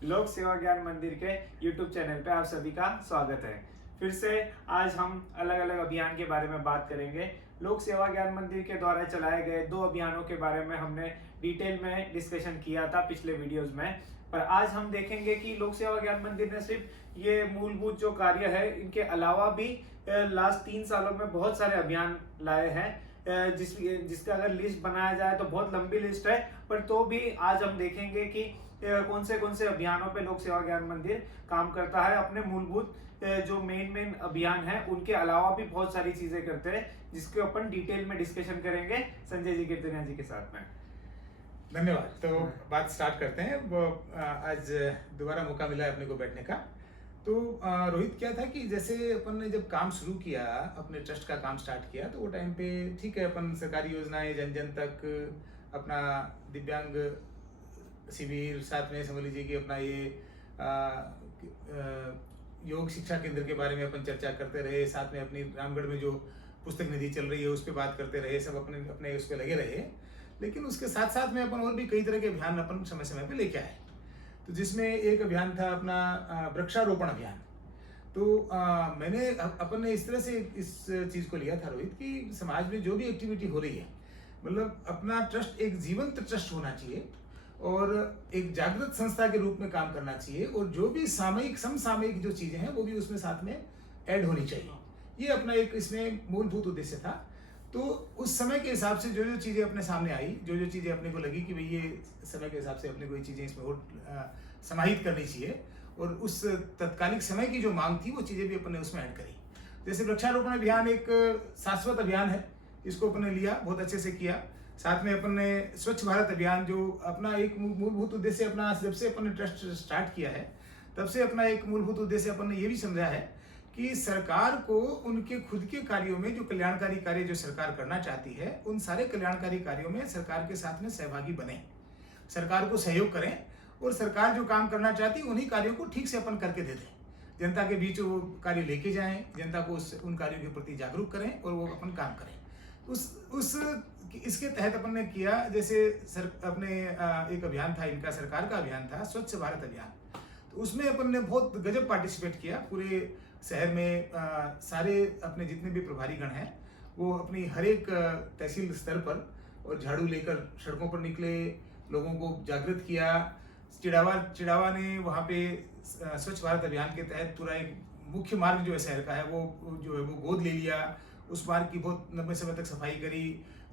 लोक सेवा ज्ञान मंदिर के YouTube चैनल पे आप सभी का स्वागत है। फिर से आज हम अलग अलग अभियान के बारे में बात करेंगे। लोक सेवा ज्ञान मंदिर के द्वारा चलाए गए 2 अभियानों के बारे में हमने डिटेल में डिस्कशन किया था पिछले वीडियोस में। पर आज हम देखेंगे कि लोक सेवा ज्ञान मंदिर ने सिर्फ ये मूलभूत जो कार्य है इनके अलावा भी लास्ट 3 सालों में बहुत सारे अभियान लाए हैं। जिसका अगर लिस्ट बनाया जाए तो बहुत लंबी लिस्ट है, पर तो भी आज हम देखेंगे कि कौन से अभियानों पे लोक सेवा ज्ञान मंदिर काम करता है। अपने मूलभूत जो मेन अभियान है उनके अलावा भी बहुत सारी चीजें करते हैं, जिसके अपन डिटेल में डिस्कशन करेंगे संजय जी कीर्तनिया जी के साथ में। धन्यवाद। तो बात स्टार्ट करते हैं। आज दोबारा मौका मिला है अपने को बैठने का। तो रोहित, क्या था कि जैसे अपन ने जब काम शुरू किया, अपने ट्रस्ट का काम स्टार्ट किया, तो वो टाइम पे ठीक है, अपन सरकारी योजनाएं जन जन तक, अपना दिव्यांग शिविर, साथ में समझ लीजिए कि अपना ये योग शिक्षा केंद्र के बारे में अपन चर्चा करते रहे, साथ में अपनी रामगढ़ में जो पुस्तक निधि चल रही है उस पर बात करते रहे, सब अपने अपने उस पर लगे रहे। लेकिन उसके साथ साथ में अपन और भी कई तरह के अभियान अपन समय समय पे लेके आए। तो जिसमें एक अभियान था अपना वृक्षारोपण अभियान। तो मैंने अपन ने इस तरह से इस चीज़ को लिया था रोहित, कि समाज में जो भी एक्टिविटी हो रही है, मतलब अपना ट्रस्ट एक जीवंत ट्रस्ट होना चाहिए और एक जागृत संस्था के रूप में काम करना चाहिए, और जो भी सामयिक समसामयिक जो चीज़ें हैं वो भी उसमें साथ में ऐड होनी चाहिए। ये अपना एक इसमें मूलभूत उद्देश्य था। तो उस समय के हिसाब से जो जो चीज़ें अपने सामने आई, जो जो चीज़ें अपने को लगी कि भाई ये समय के हिसाब से अपने को ये चीज़ें इसमें और समाहित करनी चाहिए, और उस तत्कालिक समय की जो मांग थी वो चीज़ें भी अपन ने उसमें ऐड करी। जैसे वृक्षारोपण अभियान एक शाश्वत अभियान है, इसको अपन ने लिया, बहुत अच्छे से किया। साथ में अपन ने स्वच्छ भारत अभियान, जो अपना एक मूलभूत उद्देश्य, अपना जब से अपन ने ट्रस्ट स्टार्ट किया है तब से अपना एक मूलभूत उद्देश्य अपन ने ये भी समझा है कि सरकार को उनके खुद के कार्यों में जो कल्याणकारी कार्य जो सरकार करना चाहती है, उन सारे कल्याणकारी कार्यों में सरकार के साथ में सहभागी बने, सरकार को सहयोग करें, और सरकार जो काम करना चाहती है उन्हीं कार्यों को ठीक से अपन करके दे दें, जनता के बीच वो कार्य लेके जाएं, जनता को उन कार्यों के प्रति जागरूक करें और वो अपन काम करें। इसके तहत अपन ने किया। जैसे अपने एक अभियान था, इनका सरकार का अभियान था स्वच्छ भारत अभियान। तो उसमें अपन ने बहुत गजब पार्टिसिपेट किया। पूरे शहर में सारे अपने जितने भी प्रभारी गण हैं वो अपनी हर एक तहसील स्तर पर और झाड़ू लेकर सड़कों पर निकले, लोगों को जागृत किया। चिड़ावा ने वहाँ पे स्वच्छ भारत अभियान के तहत पूरा एक मुख्य मार्ग जो है शहर का है वो जो है वो गोद ले लिया। उस मार्ग की बहुत लंबे समय तक सफाई करी।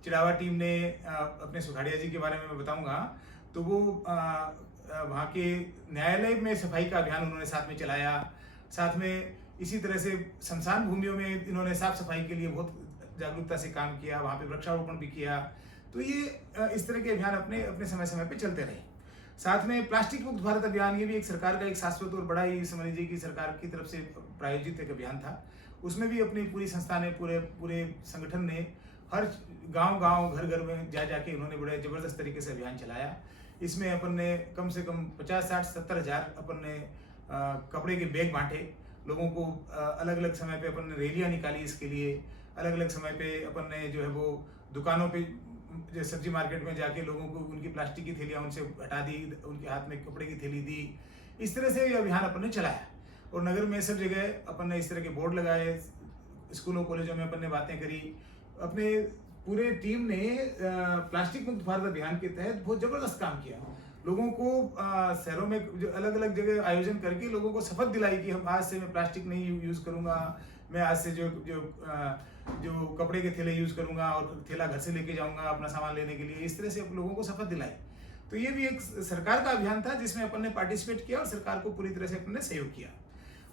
चिड़ावा टीम ने अपने सुखाड़िया जी के बारे में मैं बताऊंगा, तो वो वहाँ के न्यायालय में सफाई का अभियान उन्होंने साथ में चलाया। साथ में इसी तरह से शमशान भूमियों में इन्होंने साफ सफाई के लिए बहुत जागरूकता से काम किया, वहाँ पे वृक्षारोपण भी किया। तो ये इस तरह के अभियान अपने अपने समय समय पे चलते रहे। साथ में प्लास्टिक मुक्त भारत अभियान, ये भी एक सरकार का एक शाश्वत और बड़ा ही समझ लीजिए कि सरकार की तरफ से प्रायोजित एक अभियान था। उसमें भी अपनी पूरी संस्था ने, पूरे संगठन ने हर गांव घर में जाके उन्होंने बड़े जबरदस्त तरीके से अभियान चलाया। इसमें अपन ने कम से कम 50, 60, 70 हज़ार अपन ने कपड़े के बैग बांटे लोगों को। अलग अलग समय पे अपन ने रैलियाँ निकाली इसके लिए। अलग अलग समय पे अपन ने जो है वो दुकानों पे, जो सब्जी मार्केट में जाके लोगों को उनकी प्लास्टिक की थैलियाँ उनसे हटा दी, उनके हाथ में कपड़े की थैली दी। इस तरह से ये अभियान अपन ने चलाया। और नगर में सब जगह अपन ने इस तरह के बोर्ड लगाए, स्कूलों कॉलेजों में अपन ने बातें करी। अपने पूरे टीम ने प्लास्टिक मुक्त भारत अभियान के तहत बहुत जबरदस्त काम किया। लोगों को शहरों में जो अलग अलग जगह आयोजन करके लोगों को शपथ दिलाई कि हम आज से मैं प्लास्टिक नहीं यूज़ करूँगा, मैं आज से जो कपड़े के थैले यूज़ करूँगा और थैला घर से लेके जाऊँगा अपना सामान लेने के लिए। इस तरह से लोगों को शपथ दिलाई। तो ये भी एक सरकार का अभियान था जिसमें अपन ने पार्टिसिपेट किया और सरकार को पूरी तरह से अपन ने सहयोग किया।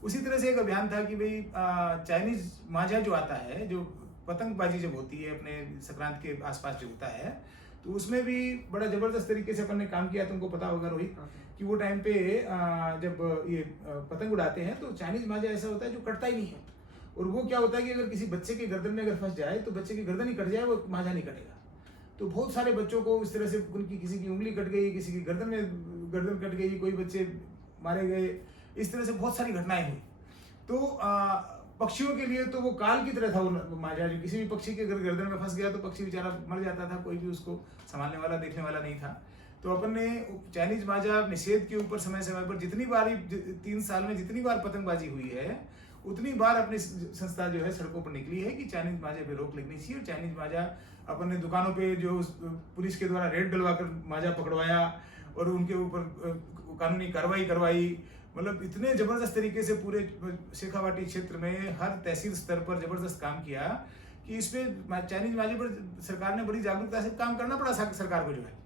उसी तरह से एक अभियान था कि भाई चाइनीज मांझा जो आता है, जो पतंगबाजी जब होती है अपने संक्रांत के आसपास जो होता है, तो उसमें भी बड़ा जबरदस्त तरीके से अपन ने काम किया। तुमको पता होगा रोहित कि वो टाइम पे जब ये पतंग उड़ाते हैं तो चाइनीज मांझा ऐसा होता है जो कटता ही नहीं है। और वो क्या होता है कि अगर किसी बच्चे के गर्दन में अगर फंस जाए तो बच्चे की गर्दन ही कट जाए, वो मांझा नहीं कटेगा। तो बहुत सारे बच्चों को इस तरह से उनकी किसी की उंगली कट गई, किसी की गर्दन कट गई, कोई बच्चे मारे गए। इस तरह से बहुत सारी घटनाएं हुई। तो पक्षियों के लिए तो वो काल की तरह था वो मांझा। जो किसी भी पक्षी के अगर गर्दन में फंस गया तो पक्षी बेचारा मर जाता था, कोई भी उसको संभालने वाला देखने वाला नहीं था। तो अपन ने चाइनीज माजा निषेध के ऊपर समय समय पर जितनी बार 3 साल में जितनी बार पतंगबाजी हुई है, उतनी बार अपनी संस्था जो है सड़कों पर निकली है कि चाइनीज माजा पे रोक लगनी चाहिए। और चाइनीज माजा अपन ने दुकानों पे जो पुलिस के द्वारा रेड डलवाकर माजा पकड़वाया और उनके ऊपर कानूनी कार्रवाई करवाई। मतलब इतने जबरदस्त तरीके से पूरे शेखावाटी क्षेत्र में हर तहसील स्तर पर जबरदस्त काम किया कि इस पे चाइनीज माजे पर सरकार ने बड़ी जागरूकता से काम करना पड़ा सरकार को जो है।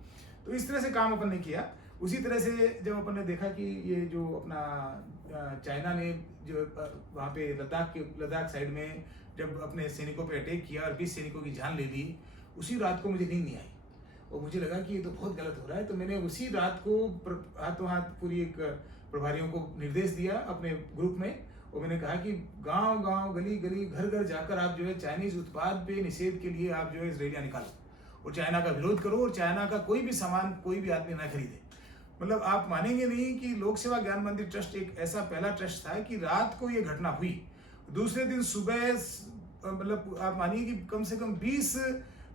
तो इस तरह से काम अपन ने किया। उसी तरह से जब अपन ने देखा कि ये जो अपना चाइना ने जो वहाँ पे लद्दाख साइड में जब अपने सैनिकों पे अटैक किया और 20 सैनिकों की जान ले ली, उसी रात को मुझे नींद नहीं आई और मुझे लगा कि ये तो बहुत गलत हो रहा है। तो मैंने उसी रात को हाथों हाथ पूरी एक प्रभारियों को निर्देश दिया अपने ग्रुप में और मैंने कहा कि गांव गांव गली गली घर घर जाकर आप जो है चाइनीज उत्पाद पे निषेध के लिए आप जो है रैलियां निकालो और चाइना का विरोध करो और चाइना का कोई भी सामान कोई भी आदमी ना खरीदे। मतलब आप मानेंगे नहीं कि लोक सेवा ज्ञान मंदिर ट्रस्ट एक ऐसा पहला ट्रस्ट था कि रात को ये घटना हुई, दूसरे दिन सुबह मतलब आप मानिए कि कम से कम 20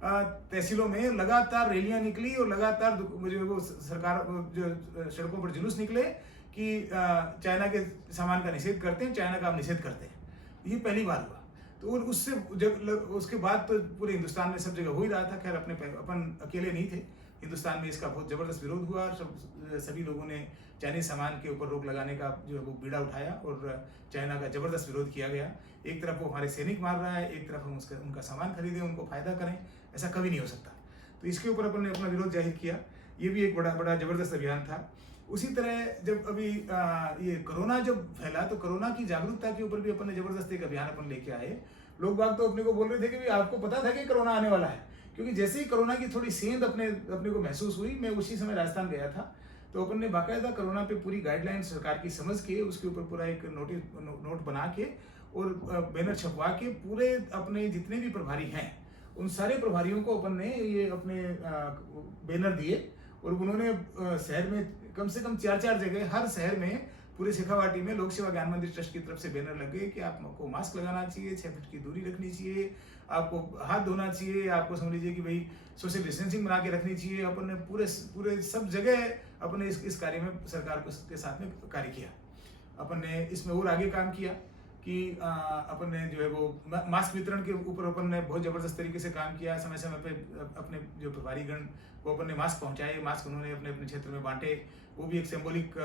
तहसीलों में लगातार रैलियां निकली और लगातार जो वो सरकार जो सड़कों पर जुलूस निकले कि चाइना के सामान का निषेध करते हैं, चाइना का आप निषेध करते हैं। ये पहली बार हुआ। तो और उससे जब उसके बाद तो पूरे हिंदुस्तान में सब जगह हो ही रहा था। खैर अपन अकेले नहीं थे, हिंदुस्तान में इसका बहुत जबरदस्त विरोध हुआ। सभी लोगों ने चाइनीज सामान के ऊपर रोक लगाने का जो है वो बीड़ा उठाया और चाइना का जबरदस्त विरोध किया गया। एक तरफ वो हमारे सैनिक मार रहा है, एक तरफ हम उनका सामान खरीदें, उनको फायदा करें, ऐसा कभी नहीं हो सकता। तो इसके ऊपर अपन ने अपना विरोध जाहिर किया। ये भी एक बड़ा जबरदस्त अभियान था। उसी तरह जब अभी ये कोरोना जब फैला तो कोरोना की जागरूकता के ऊपर भी अपन ने जबरदस्त एक अभियान अपन लेके आए। लोग बाग तो अपने को बोल रहे थे कि भाई आपको पता था कि कोरोना आने वाला है, क्योंकि जैसे ही कोरोना की थोड़ी सेंध अपने को महसूस हुई, मैं उसी समय राजस्थान गया था। तो अपन ने बाकायदा कोरोना पे पूरी गाइडलाइन सरकार की समझ के उसके ऊपर पूरा एक नोट बना के और बैनर छपवा के पूरे अपने जितने भी प्रभारी हैं उन सारे प्रभारियों को अपन ने ये अपने बैनर दिए और उन्होंने शहर में कम से कम 4 जगह हर शहर में पूरे शेखावाटी में लोक सेवा ज्ञान मंदिर ट्रस्ट की तरफ से बैनर लगे कि आपको मास्क लगाना चाहिए, 6 फीट की दूरी रखनी चाहिए, आपको हाथ धोना चाहिए, आपको समझ लीजिए कि भाई सोशल डिस्टेंसिंग बना के रखनी चाहिए। अपन ने पूरे सब जगह अपन ने इस कार्य में सरकार के साथ में कार्य किया। अपन ने इसमें और आगे काम किया कि अपन ने जो है वो मास्क वितरण के ऊपर अपन ने बहुत जबरदस्त तरीके से काम किया। समय समय पे अपने जो प्रभारीगण को अपन ने मास्क पहुंचाए, मास्क उन्होंने अपने अपने क्षेत्र में बांटे। वो भी एक सिंबॉलिक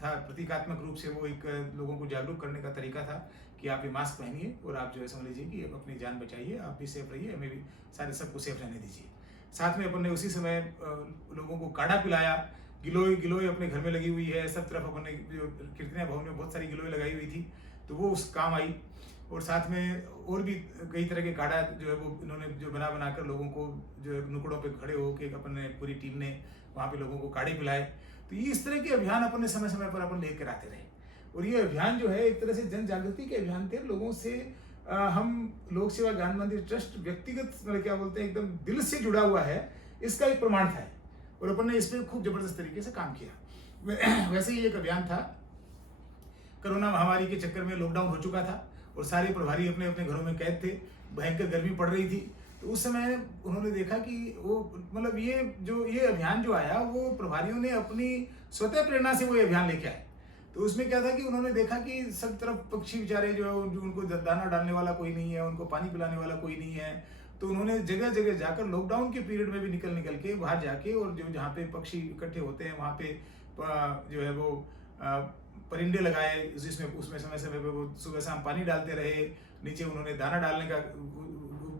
था, प्रतीकात्मक रूप से वो एक लोगों को जागरूक करने का तरीका था कि आप ये मास्क पहनिए और आप जो है समझ लीजिए कि अपनी जान बचाइए, आप भी सेफ रहिए, हमें भी सारे सबको सेफ रहने दीजिए। साथ में अपन ने उसी समय लोगों को काढ़ा पिलाया। गिलोय अपने घर में लगी हुई है, सब तरफ अपन ने जो कीर्तनिया भवन में बहुत सारी गिलोय लगाई हुई थी, तो वो उस काम आई। और साथ में और भी कई तरह के काढ़ा जो है वो इन्होंने जो बना कर लोगों को जो है नुकड़ों पे खड़े होकर अपन ने पूरी टीम ने वहाँ पे लोगों को काढ़े पिलाए। तो ये इस तरह के अभियान अपन ने समय समय पर अपन लेकर आते रहे। और ये अभियान जो है एक तरह से जन जागृति के अभियान थे। लोगों से हम लोक सेवा ज्ञान मंदिर ट्रस्ट व्यक्तिगत क्या बोलते हैं एकदम दिल से जुड़ा हुआ है, इसका एक प्रमाण था और अपन ने इस पर खूब जबरदस्त तरीके से काम किया। वैसे ही एक अभियान था, कोरोना महामारी के चक्कर में लॉकडाउन हो चुका था और सारे प्रभारी अपने अपने घरों में कैद थे, भयंकर गर्मी पड़ रही थी। तो उस समय उन्होंने देखा कि वो मतलब ये अभियान जो आया वो प्रभारियों ने अपनी स्वतः प्रेरणा से वो अभियान लेके आए। तो उसमें क्या था कि उन्होंने देखा कि सब तरफ पक्षी बेचारे जो है उनको दाना डालने वाला कोई नहीं है, उनको पानी पिलाने वाला कोई नहीं है। तो उन्होंने जगह जगह जाकर लॉकडाउन के पीरियड में भी निकल के बाहर जाके और जो जहाँ पे पक्षी इकट्ठे होते हैं वहाँ पे जो है वो परिंदे लगाए, जिसमें उसमें समय समय पे वो सुबह शाम पानी डालते रहे। नीचे उन्होंने दाना डालने का,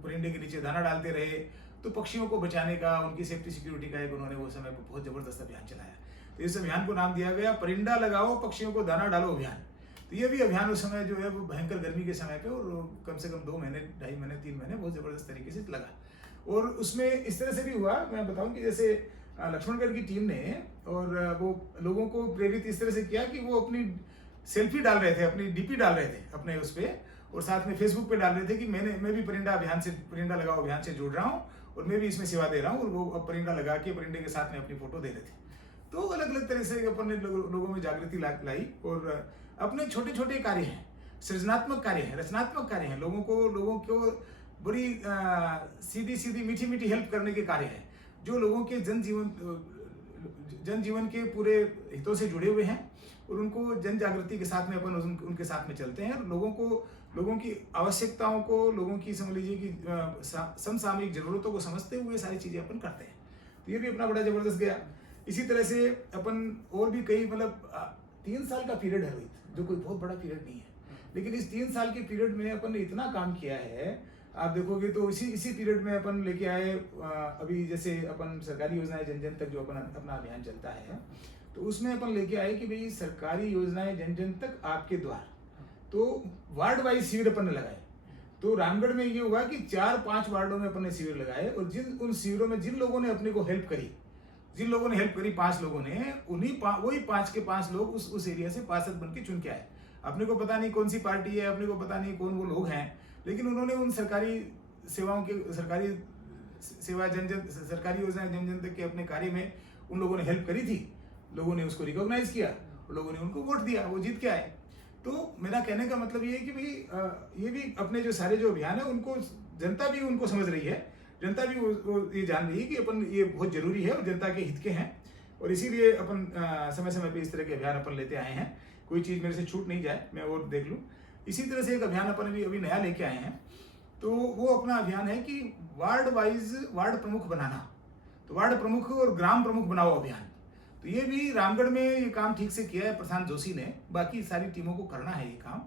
परिंदे के नीचे दाना डालते रहे। तो पक्षियों को बचाने का, उनकी सेफ्टी सिक्योरिटी का एक उन्होंने वो समय पर बहुत जबरदस्त अभियान चलाया। तो इस अभियान को नाम दिया गया परिंदा लगाओ पक्षियों को दाना डालो अभियान। तो ये भी अभियान उस समय जो है वो भयंकर गर्मी के समय पे और कम से कम 2 महीने 2.5 महीने 3 महीने बहुत जबरदस्त तरीके से लगा। और उसमें इस तरह से भी हुआ, मैं बताऊं कि जैसे लक्ष्मणगढ़ की टीम ने और वो लोगों को प्रेरित इस तरह से किया कि वो अपनी सेल्फी डाल रहे थे, अपनी डीपी डाल रहे थे अपने उस पर, और साथ में फेसबुक पे डाल रहे थे कि मैं भी परिंदा लगाओ अभियान से जुड़ रहा हूँ और मैं भी इसमें सेवा दे रहा हूँ। और वो परिंदा लगा के परिंदे के साथ में अपनी फोटो दे रहे थे। तो अलग अलग तरह से अपन ने लोगों में जागृति लाई। और अपने छोटे छोटे कार्य हैं, सृजनात्मक कार्य हैं, रचनात्मक कार्य हैं, लोगों को बड़ी सीधी मीठी हेल्प करने के कार्य हैं, जो लोगों के जनजीवन जनजीवन के पूरे हितों से जुड़े हुए हैं और उनको जन जागृति के साथ में अपन उनके साथ में चलते हैं और लोगों की आवश्यकताओं को, लोगों की समझ लीजिए कि समसामयिक जरूरतों को समझते हुए सारी चीज़ें अपन करते हैं। तो ये भी अपना बड़ा ज़बरदस्त गया। इसी तरह से अपन और भी कई मतलब 3 साल का पीरियड है रोहित, जो कोई बहुत बड़ा पीरियड नहीं है, लेकिन इस 3 साल के पीरियड में अपन ने इतना काम किया है। आप देखोगे तो इसी पीरियड में अपन लेके आए अभी जैसे अपन सरकारी योजनाएं जन जन तक जो अपना अभियान चलता है, तो उसमें अपन लेके आए कि भाई सरकारी योजनाएं जन जन तक आपके द्वार। तो वार्ड वाइज शिविर अपन ने लगाए। तो रामगढ़ में ये हुआ कि 4-5 वार्डों में अपन ने शिविर लगाए और उन शिविरों में जिन लोगों ने अपने को हेल्प करी, 5 लोगों ने, वही 5 के 5 लोग उस एरिया से पार्षद बन के चुन के आए। अपने को पता नहीं कौन सी पार्टी है, अपने को पता नहीं कौन वो लोग हैं, लेकिन उन्होंने उन सरकारी योजनाएं जन जन तक के अपने कार्य में उन लोगों ने हेल्प करी थी। लोगों ने उसको रिकॉग्नाइज किया, लोगों ने उनको वोट दिया, वो जीत के आए। तो मेरा कहने का मतलब ये है कि भाई ये भी अपने जो सारे जो अभियान है उनको जनता भी उनको समझ रही है, जनता भी वो ये जान रही है कि अपन ये बहुत जरूरी है और जनता के हित के हैं, और इसीलिए अपन समय समय पे इस तरह के अभियान अपन लेते आए हैं। कोई चीज़ मेरे से छूट नहीं जाए, मैं और देख लूँ। इसी तरह से एक अभियान अपन अभी नया लेके आए हैं। तो वो अपना अभियान है कि वार्ड वाइज वार्ड प्रमुख बनाना, तो वार्ड प्रमुख और ग्राम प्रमुख बनाओ अभियान। तो ये भी रामगढ़ में ये काम ठीक से किया है प्रशांत जोशी ने, बाकी सारी टीमों को करना है ये काम।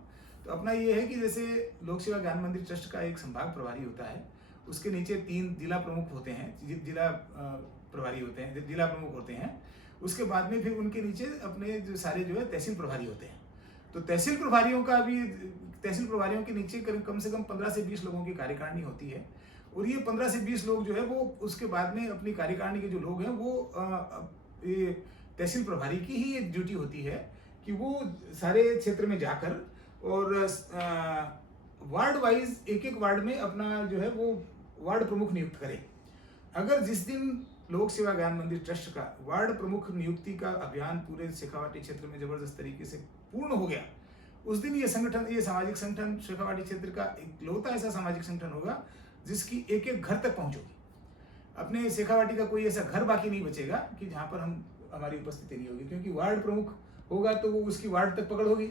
तो अपना ये है कि जैसे लोक सेवा ज्ञान मंदिर ट्रस्ट का एक संभाग प्रभारी होता है, उसके नीचे 3 जिला प्रमुख होते हैं, जिला प्रभारी होते हैं, जिला प्रमुख होते हैं। उसके बाद में फिर उनके नीचे अपने जो सारे जो है तहसील प्रभारी होते हैं। तो तहसील प्रभारियों के नीचे कम से कम 15 से 20 लोगों की कार्यकारिणी होती है, और ये 15 से 20 लोग जो है वो उसके बाद में अपनी कार्यकारिणी के जो लोग हैं वो ये तहसील प्रभारी की ही एक ड्यूटी होती है कि वो सारे क्षेत्र में जाकर और वार्ड वाइज एक वार्ड में अपना जो है वो वार्ड प्रमुख नियुक्त करे। अगर जिस दिन लोक सेवा ज्ञान मंदिर ट्रस्ट का वार्ड प्रमुख नियुक्ति का अभियान पूरे शेखावाटी क्षेत्र में जबरदस्त तरीके से पूर्ण हो गया, उस दिन ये सामाजिक संगठन शेखावाटी क्षेत्र का इकलौता ऐसा सामाजिक संगठन होगा जिसकी एक घर तक पहुंच होगी। अपने शेखावाटी का कोई ऐसा घर बाकी नहीं बचेगा कि जहां पर हमारी उपस्थिति नहीं होगी, क्योंकि वार्ड प्रमुख होगा तो वो उसकी वार्ड तक पकड़ होगी,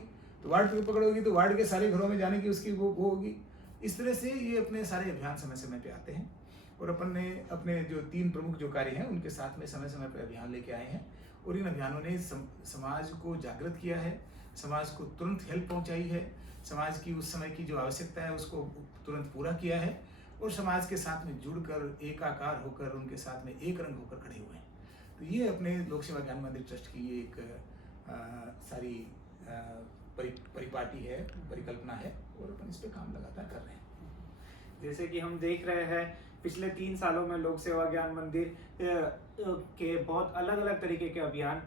तो वार्ड के सारे घरों में जाने की उसकी वो होगी। इस तरह से ये अपने सारे अभियान समय समय पे आते हैं, और अपन ने अपने जो 3 प्रमुख जो कार्य हैं उनके साथ में समय समय पर अभियान लेके आए हैं, और इन अभियानों ने समाज को जागृत किया है, समाज को तुरंत हेल्प पहुंचाई है, समाज की उस समय की जो आवश्यकता है उसको तुरंत पूरा किया है, और समाज के साथ में जुड़कर एकाकार होकर उनके साथ में एक रंग होकर खड़े हुए हैं। तो ये अपने लोक सेवा ज्ञान मंदिर ट्रस्ट की ये एक सारी परिपाटी है, परिकल्पना है, और अपन इस पे काम लगातार कर रहे हैं। जैसे कि हम देख रहे हैं पिछले 3 सालों में लोक सेवा ज्ञान मंदिर के बहुत अलग अलग तरीके के अभियान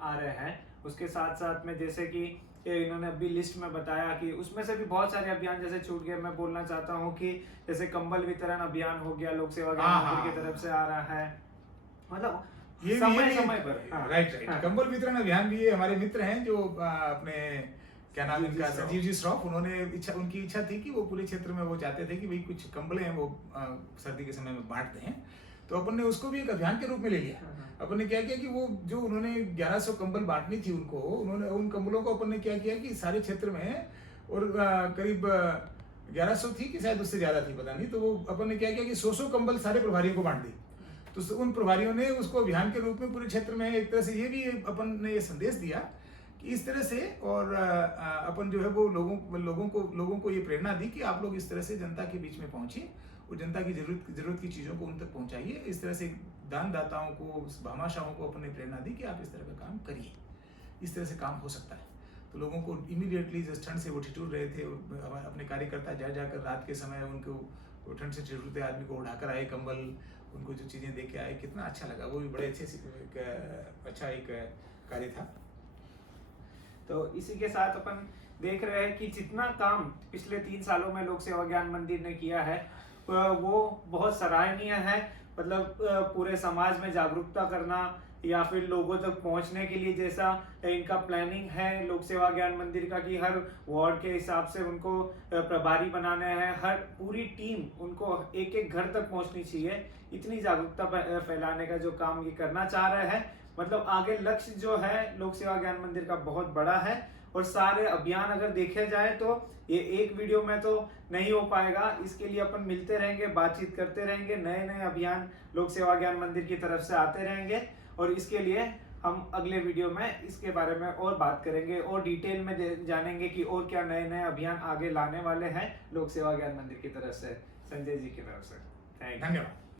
आ रहे हैं। उसके साथ साथ में जैसे कि इन्होंने अभी लिस्ट में बताया कि उसमें से भी बहुत सारे अभियान जैसे छूट गए। मैं बोलना चाहता हूँ कि जैसे कंबल वितरण अभियान हो गया, लोक सेवा ज्ञान मंदिर की तरफ से आ रहा है, मतलब ये समय पर। राइट। कंबल वितरण अभियान भी ये हमारे मित्र हैं जो अपने क्या नाम है इनका, संजीव जी श्रॉफ, उनकी इच्छा थी कि वो पूरे क्षेत्र में वो चाहते थे कि भाई कुछ कंबलें हैं वो सर्दी के समय में बांटते हैं। तो अपन ने उसको भी एक अभियान के रूप में ले लिया। अपन ने क्या किया कि वो जो उन्होंने 1100 कंबल बांटनी थी उन्होंने उन कंबलों को अपन ने क्या किया कि सारे क्षेत्र में, और करीब 1100 थी कि शायद उससे ज्यादा थी पता नहीं, तो वो अपन ने क्या किया कि 100 कंबल सारे प्रभारियों को बांट दी। तो उन प्रभारियों ने उसको अभियान के रूप में पूरे क्षेत्र में एक तरह से ये भी अपन ने ये संदेश दिया कि इस तरह से, और अपन जो है वो लोगों को ये प्रेरणा दी कि आप लोग इस तरह से जनता के बीच में पहुंचिए और जनता की जरूरत की चीज़ों को उन तक पहुंचाइए। इस तरह से दानदाताओं को, भामाशाहों को अपन ने प्रेरणा दी कि आप इस तरह का काम करिए, इस तरह से काम हो सकता है। तो लोगों को इमीडिएटली जिस ठंड से वो ठिठुर रहे थे, अपने कार्यकर्ता जाकर रात के समय उनको ठंड से ठिठुरते आदमी को उठाकर आए कंबल, उनको जो चीज़ें दे के आए, कितना अच्छा लगा। वो भी बड़े अच्छा एक कार्य था। तो इसी के साथ अपन देख रहे हैं कि जितना काम पिछले 3 सालों में लोक सेवा ज्ञान मंदिर ने किया है वो बहुत सराहनीय है। मतलब पूरे समाज में जागरूकता करना या फिर लोगों तक पहुंचने के लिए जैसा इनका प्लानिंग है लोक सेवा ज्ञान मंदिर का कि हर वार्ड के हिसाब से उनको प्रभारी बनाने हैं, हर पूरी टीम उनको एक एक घर तक पहुंचनी चाहिए। इतनी जागरूकता फैलाने का जो काम ये करना चाह रहे हैं, मतलब आगे लक्ष्य जो है लोक सेवा ज्ञान मंदिर का बहुत बड़ा है, और सारे अभियान अगर देखे जाए तो ये एक वीडियो में तो नहीं हो पाएगा। इसके लिए अपन मिलते रहेंगे, बातचीत करते रहेंगे, नए नए अभियान लोक सेवा ज्ञान मंदिर की तरफ से आते रहेंगे, और इसके लिए हम अगले वीडियो में इसके बारे में और बात करेंगे और डिटेल में जानेंगे कि और क्या नए नए अभियान आगे लाने वाले हैं लोक सेवा ज्ञान मंदिर की तरफ से, संजय जी की तरफ से। Thank you. धन्यवाद।